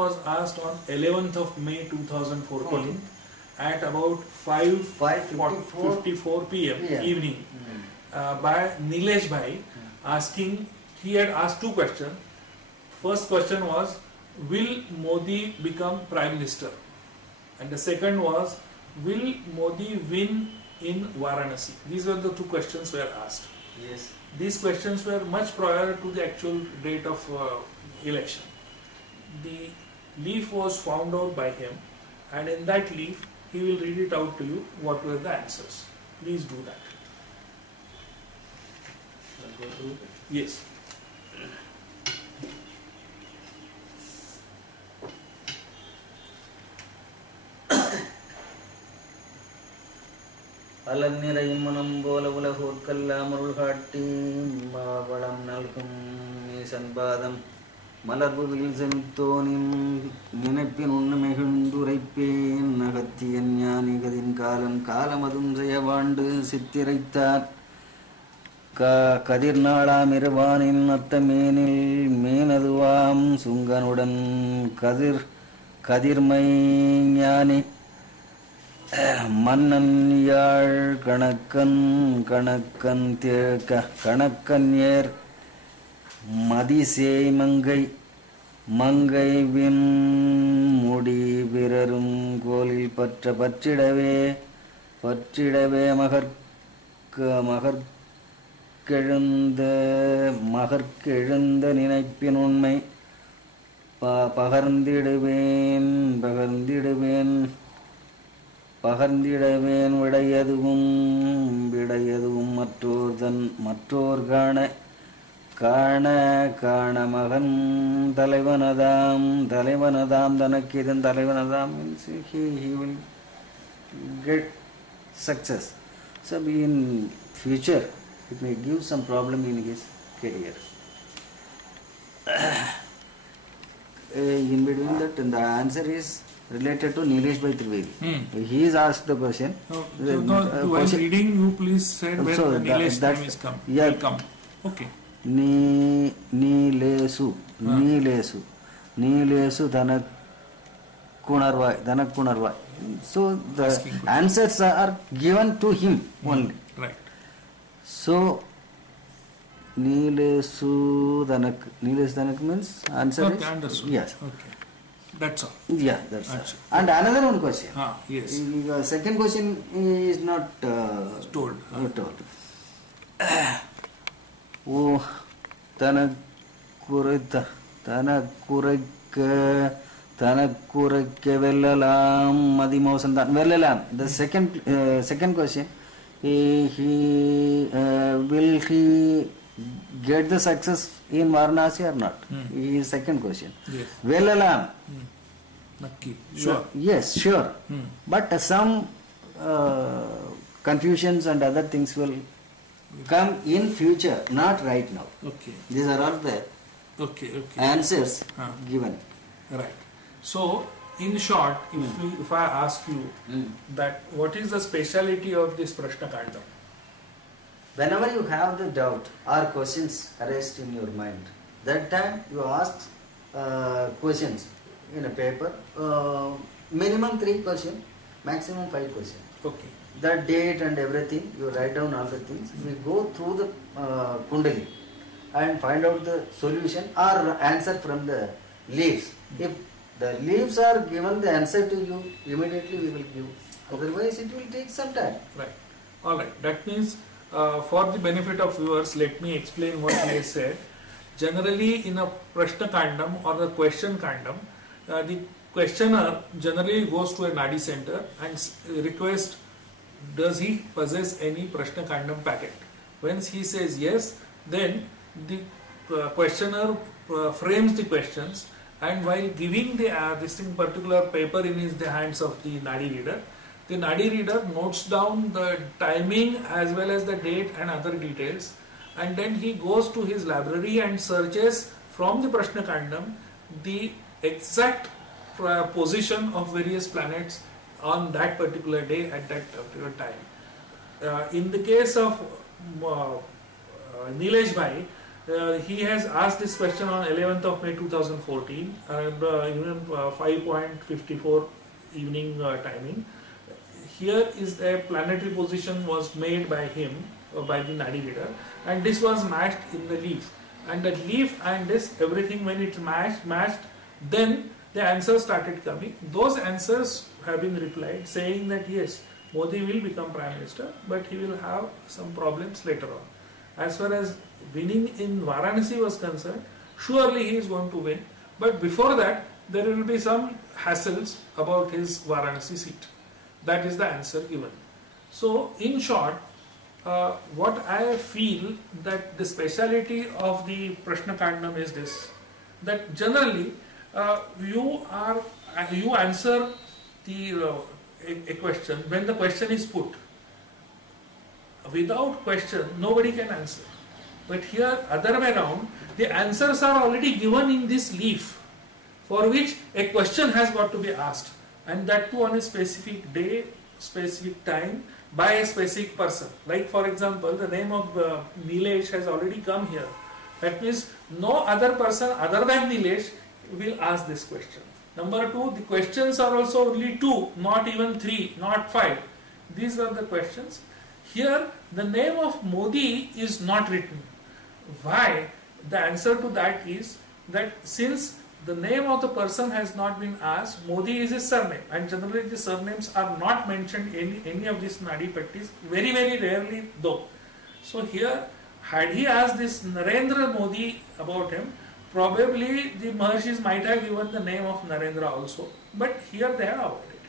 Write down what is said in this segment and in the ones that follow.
was asked on 11th of May 2014 at about 5:54 p.m. evening by Nilesh Bhai, asking, he had asked two questions. First question was, will Modi become Prime Minister? And the second was, will Modi win in Varanasi? These were the two questions were asked. Yes. These questions were much prior to the actual date of election. The leaf was found out by him, and in that leaf he will read it out to you what were the answers. Please do that. Go through. Yes. அலநிறையும் மனம் போல உலகோர்க்கெல்லாம் அருள் காட்டி மாவளம் நல்கும் சன்பாதம் மலர்புவில் செமித்தோனின் நினைப்பின் உண்ணு மெகுந்துரைப்பேன் நகத்தியன் ஞானிகதின் காலம் காலமதும் செய்யவாண்டு சித்திரைத்தார் கதிர் நாளாம் இருவானின் அத்தமேனில் மேனதுவாம் சுங்கனுடன் கதிர்மை ஞானி மன்னன் யாழ் கணக்கன் ஏர் மதிசேய் மங்கை win முடி பிறரும் கோலில் பற்றிடவே மகற்கெழுந்த நினைப்பின் உண்மை பகர்ந்திடவேன் விடையதுவும் மற்றோர் காண மகன் தலைவனதாம் தனக்கு இதன் தலைவனதாம் means he will get success. So in future it may give some problem in his career. In between that, the answer is related to Nilesh Bhai Trivedi. He is asked the question. While reading, you please said where the Nilesh name is come. Yeah. Will come. Okay. Nilesu Dhanakunarvai. So the answers are given to him only. Right. So Nilesu Dhanak means answer okay, is understood. Yes. Okay. That's all. Yeah, that's all. And another one question. Yes. The second question is not Told. told. தனக்குரைக்க வெல்லலாம் மதிமோசந்தான் வெல்லலாம். The second question, will he get the success in Varanasi or not? Is second question. Yes. Vellalam. Nakki. Sure. Yes, sure. But some confusions and other things will come in future, not right now. Okay. These are all the answers given. Right. So, in short, if I ask you that what is the speciality of this Prashna Kandam? Whenever you have the doubt or questions arised in your mind, that time you ask questions in a paper, minimum 3 questions, maximum 5 questions. Okay. The date and everything, you write down all the things. We go through the Kundali and find out the solution or answer from the leaves. If the leaves are given the answer to you, immediately we will give. Otherwise it will take some time. Right. Alright. That means for the benefit of viewers, let me explain what he has said. Generally in a Prashna Kandam or the question Kandam, the questioner generally goes to a Nadi center and requests, does he possess any Prashna Kandam packet? Once he says yes, then the questioner frames the questions, and while giving this particular paper in the hands of the Nadi reader notes down the timing as well as the date and other details, and then he goes to his library and searches from the Prashna Kandam the exact position of various planets on that particular day at that particular time. In the case of Nilesh Bhai, He has asked this question on 11th of May 2014 and even 5:54 evening timing. Here is a planetary position was made by him, by the Nadi reader, and this was matched in the leaf. And the leaf and this, everything when it's matched, then the answers started coming. Those answers have been replied saying that yes, Modi will become Prime Minister, but he will have some problems later on. As far as winning in Varanasi was concerned, surely he is going to win, but before that there will be some hassles about his Varanasi seat. That is the answer given. So in short, what I feel that the speciality of the Prashna Kandam is this, that generally you answer the a question when the question is put. Without question, nobody can answer. But here, other way around, the answers are already given in this leaf, for which a question has got to be asked, and that too on a specific day, specific time, by a specific person. Like for example, the name of Nilesh has already come here. That means no other person other than Nilesh will ask this question. Number two, the questions are also only two, not even three, not five. These are the questions. Here, the name of Modi is not written. Why? The answer to that is that since the name of the person has not been asked, Modi is his surname, and generally the surnames are not mentioned in any of these Nadi Pattis, very very rarely though. So here, had he asked this Narendra Modi about him, probably the Maharshis might have given the name of Narendra also, but here they have avoided it.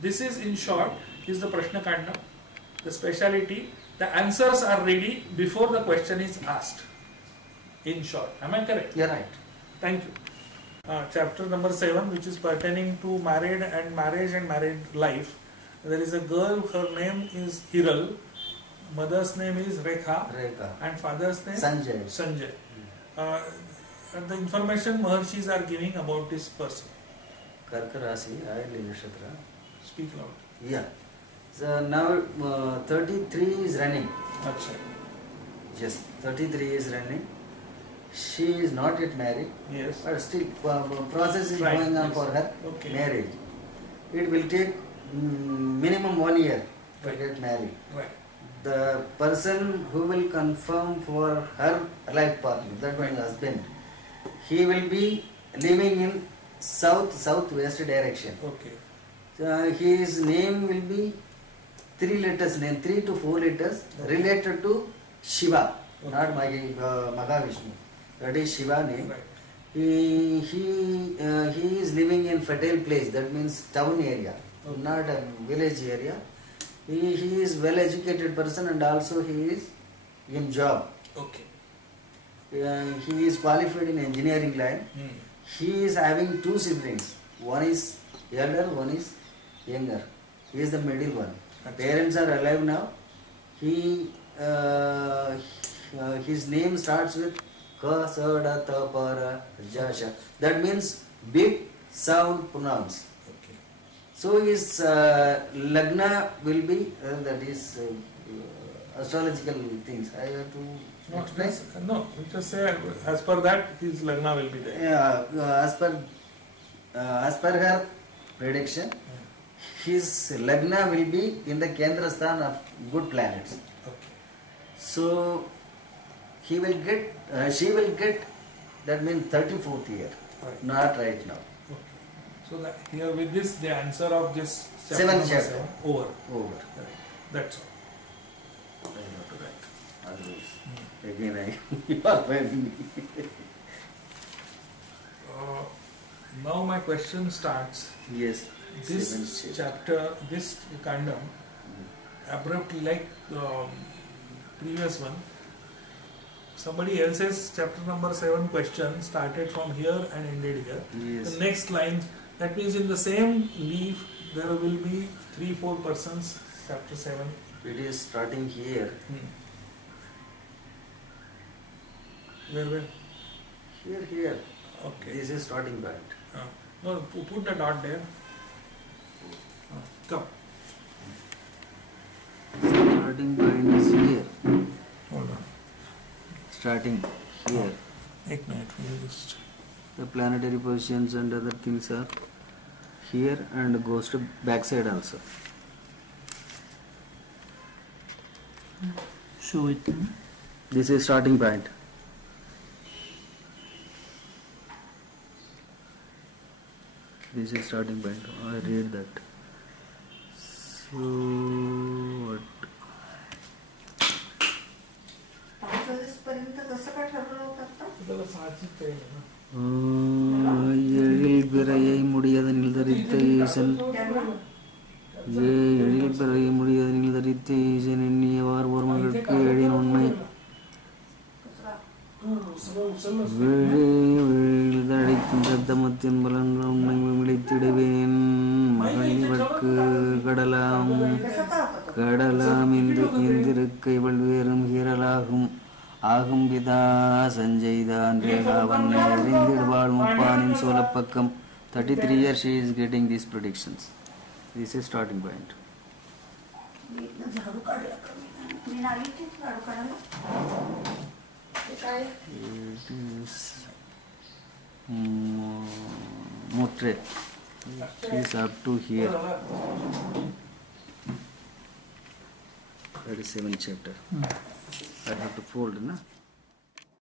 This is in short is the Prashna Kandam, the speciality. The answers are ready before the question is asked. In short, am I correct? You're right. Thank you. Chapter number 7, which is pertaining to marriage and married life. There is a girl, her name is Hiral, mother's name is Rekha, and father's name Sanjay. And the information Maharshis are giving about this person. Karka Rasi, Ayali Nakshatra. Speak loud. Yeah. So now 33 is running. Achha. Yes, 33 is running. She is not yet married. Yes. But still, process is going on for her marriage. It will take minimum 1 year to get married. Right. The person who will confirm for her life partner, that means husband, he will be living in southwest direction. Okay. His name will be 3 letters, 3 to 4 letters related to Shiva, not Mahavishnu. That is Shiva name. Right. He is living in fertile place, that means town area, not a village area. He is well educated person and also he is in job. Okay. He is qualified in engineering line. He is having 2 siblings. One is elder, one is younger. He is the middle one. Parents are alive now. His name starts with Ka, Sa, Da, Ta, Pa, Ra, Ja, Sha. That means big sound pronounce. Okay. So his Lagna will be, that is astrological things. I have to explain? No, just say as per that his Lagna will be there. Yeah, as per her prediction, his Lagna will be in the Kendra Sthan of good planets. Okay. So he will get, she will get, that means 34th year, not right now. Okay. So that here with this, the answer of this chapter 7th chapter 7 over. Right. That's all. Otherwise, again you are finding me. Now my question starts. Yes. This chapter, this Kandam, abruptly like previous one, somebody else's chapter number 7 question started from here and ended here. Yes. The next line, that means in the same leaf there will be 3-4 persons, chapter 7. It is starting here. Where? Here. Okay. This is starting point. No, put the dot there. Come. Starting point is here. Hold on. Starting. here. एक minute मुझे just The planetary positions and other things are here and goes to backside also. show it. This is starting point. This is starting point. I read that. So what? पर्यंत कसं काय ठरवलं होतं आता? त्याला साहजिक आहे ना. எழில் பிறையை முடியதனில் தரித்த ஈசன் எழில் பிறையை முடியதனில் தரித்த ஈசன் எண்ணியவார் ஒரு மகளுக்கு எழின் உண்மை விழிதடிக்கும் சப்தமத்தின் பலன்கள் உண்மை விழித்திடுவேன் மகள் இவர்க்கு கடலாம் என்று எந்திருக்கை பல்வேறும் ஹீரலாகும் ஆகும் பிதா சஞ்சய்தான் ரேகாவன் அறிந்திடுவாள் முப்பானின் சோழப்பக்கம் 33 years she is getting these predictions. This is starting point. झाडू काढला का मी नाही ते झाडू काढायला ते काय It is Motre. It is up to here. That is 7th chapter. I have to fold, na?